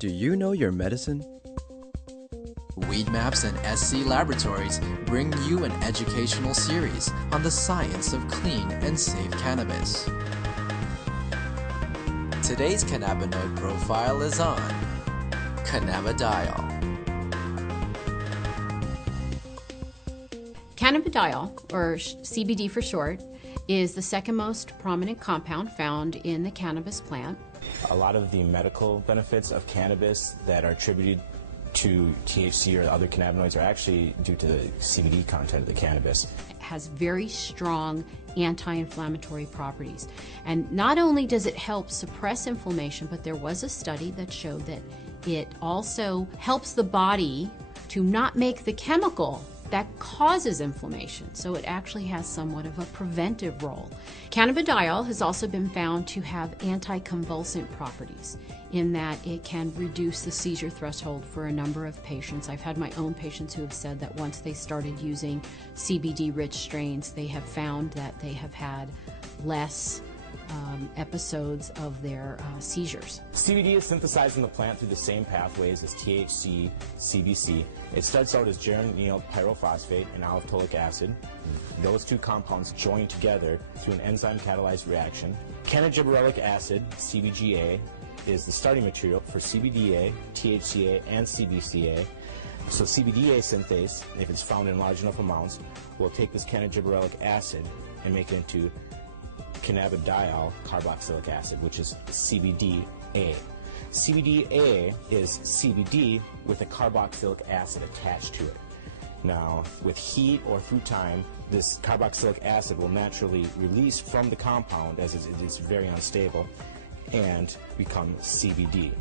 Do you know your medicine? Weed Maps and SC Laboratories bring you an educational series on the science of clean and safe cannabis. Today's cannabinoid profile is on Cannabidiol. Cannabidiol, or CBD for short, is the second most prominent compound found in the cannabis plant. A lot of the medical benefits of cannabis that are attributed to THC or other cannabinoids are actually due to the CBD content of the cannabis. It has very strong anti-inflammatory properties. And not only does it help suppress inflammation, but there was a study that showed that it also helps the body to not make the chemical that causes inflammation. So it actually has somewhat of a preventive role. Cannabidiol has also been found to have anticonvulsant properties in that it can reduce the seizure threshold for a number of patients. I've had my own patients who have said that once they started using CBD-rich strains, they have found that they have had less episodes of their seizures. CBD is synthesized in the plant through the same pathways as THC, CBC. It starts out as geranyl pyrophosphate and alpha-tolic acid. Those two compounds join together through an enzyme-catalyzed reaction. Cannabidiolic acid, CBGA, is the starting material for CBDA, THCA, and CBCA. So CBDA synthase, if it's found in large enough amounts, will take this cannabidiolic acid and make it into cannabidiol carboxylic acid, which is CBDA. CBDA is CBD with a carboxylic acid attached to it. Now, with heat or through time, this carboxylic acid will naturally release from the compound as it is very unstable and become CBD.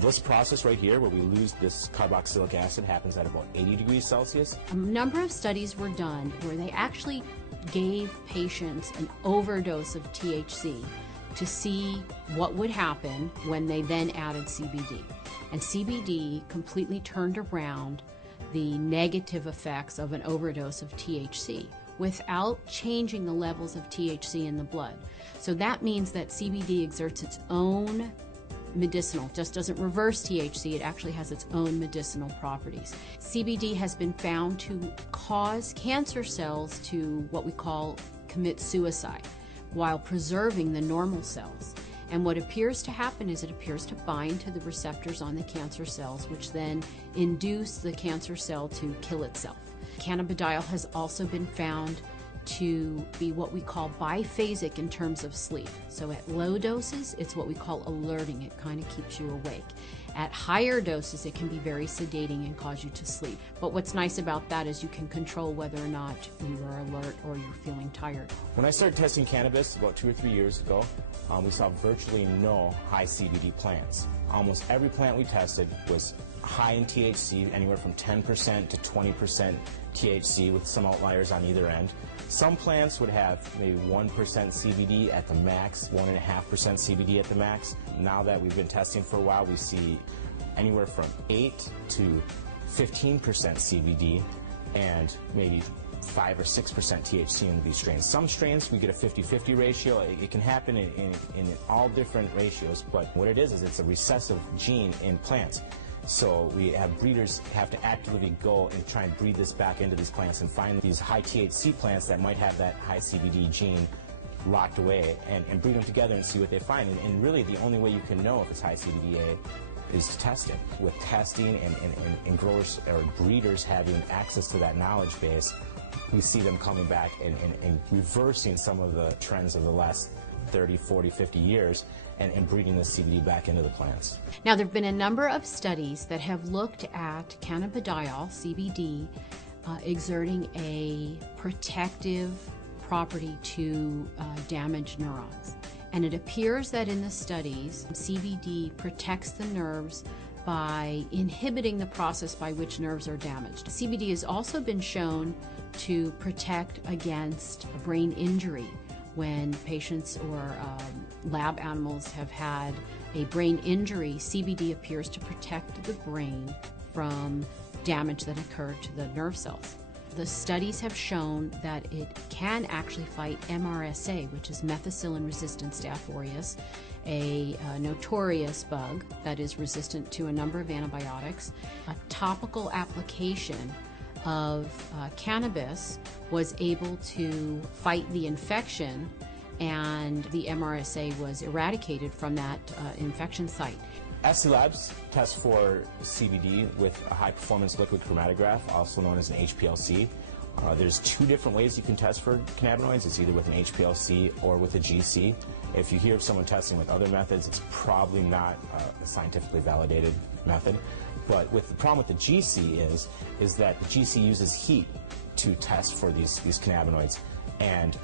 This process right here, where we lose this carboxylic acid, happens at about 80 degrees Celsius. A number of studies were done where they actually gave patients an overdose of THC to see what would happen when they then added CBD. And CBD completely turned around the negative effects of an overdose of THC without changing the levels of THC in the blood. So that means that CBD exerts its own medicinal, just doesn't reverse THC, it actually has its own medicinal properties. CBD has been found to cause cancer cells to what we call commit suicide while preserving the normal cells. And what appears to happen is it appears to bind to the receptors on the cancer cells, which then induce the cancer cell to kill itself. Cannabidiol has also been found to be what we call biphasic in terms of sleep. So at low doses, it's what we call alerting. It kind of keeps you awake. At higher doses, it can be very sedating and cause you to sleep. But what's nice about that is you can control whether or not you are alert or you're feeling tired. When I started testing cannabis about 2 or 3 years ago, we saw virtually no high CBD plants. Almost every plant we tested was high in THC, anywhere from 10% to 20% THC, with some outliers on either end. Some plants would have maybe 1% CBD at the max, 1.5% CBD at the max. Now that we've been testing for a while, we see anywhere from 8 to 15% CBD and maybe 5 or 6% THC in these strains. Some strains we get a 50-50 ratio. It can happen in all different ratios, but what it is it's a recessive gene in plants. So we have breeders have to actively go and try and breed this back into these plants and find these high THC plants that might have that high CBD gene locked away and breed them together and see what they find. And really the only way you can know if it's high CBDA is to test it. With testing and growers or breeders having access to that knowledge base, we see them coming back and reversing some of the trends of the last 30, 40, 50 years and breeding the CBD back into the plants. Now, there have been a number of studies that have looked at cannabidiol, CBD, exerting a protective property to damaged neurons. And it appears that in the studies, CBD protects the nerves by inhibiting the process by which nerves are damaged. CBD has also been shown to protect against brain injury. When patients or lab animals have had a brain injury, CBD appears to protect the brain from damage that occurred to the nerve cells. The studies have shown that it can actually fight MRSA, which is methicillin-resistant Staph aureus, a notorious bug that is resistant to a number of antibiotics. A topical application of cannabis was able to fight the infection, and the MRSA was eradicated from that infection site. SC Labs tests for CBD with a high-performance liquid chromatograph, also known as an HPLC. There's two different ways you can test for cannabinoids. It's either with an HPLC or with a GC. If you hear of someone testing with other methods, it's probably not a scientifically validated method. But the problem with the GC is that the GC uses heat to test for these cannabinoids. And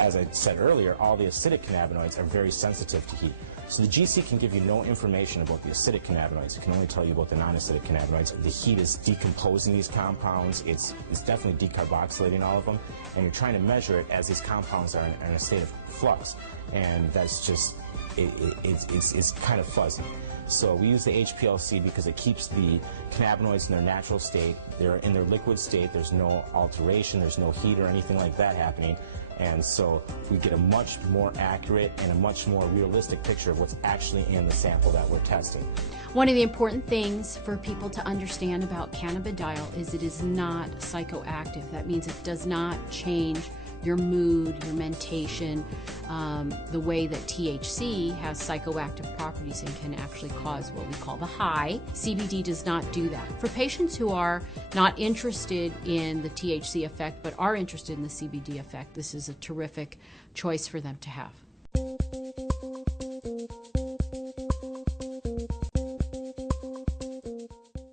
as I said earlier, all the acidic cannabinoids are very sensitive to heat. So the GC can give you no information about the acidic cannabinoids. It can only tell you about the non-acidic cannabinoids. The heat is decomposing these compounds. It's definitely decarboxylating all of them. And you're trying to measure it as these compounds are in a state of flux. And that's just, it's kind of fuzzy. So we use the HPLC because it keeps the cannabinoids in their natural state. They're in their liquid state. There's no alteration. There's no heat or anything like that happening. And so we get a much more accurate and a much more realistic picture of what's actually in the sample that we're testing. One of the important things for people to understand about cannabidiol is it is not psychoactive. That means it does not change your mood, your mentation, the way that THC has psychoactive properties and can actually cause what we call the high. CBD does not do that. For patients who are not interested in the THC effect but are interested in the CBD effect, this is a terrific choice for them to have.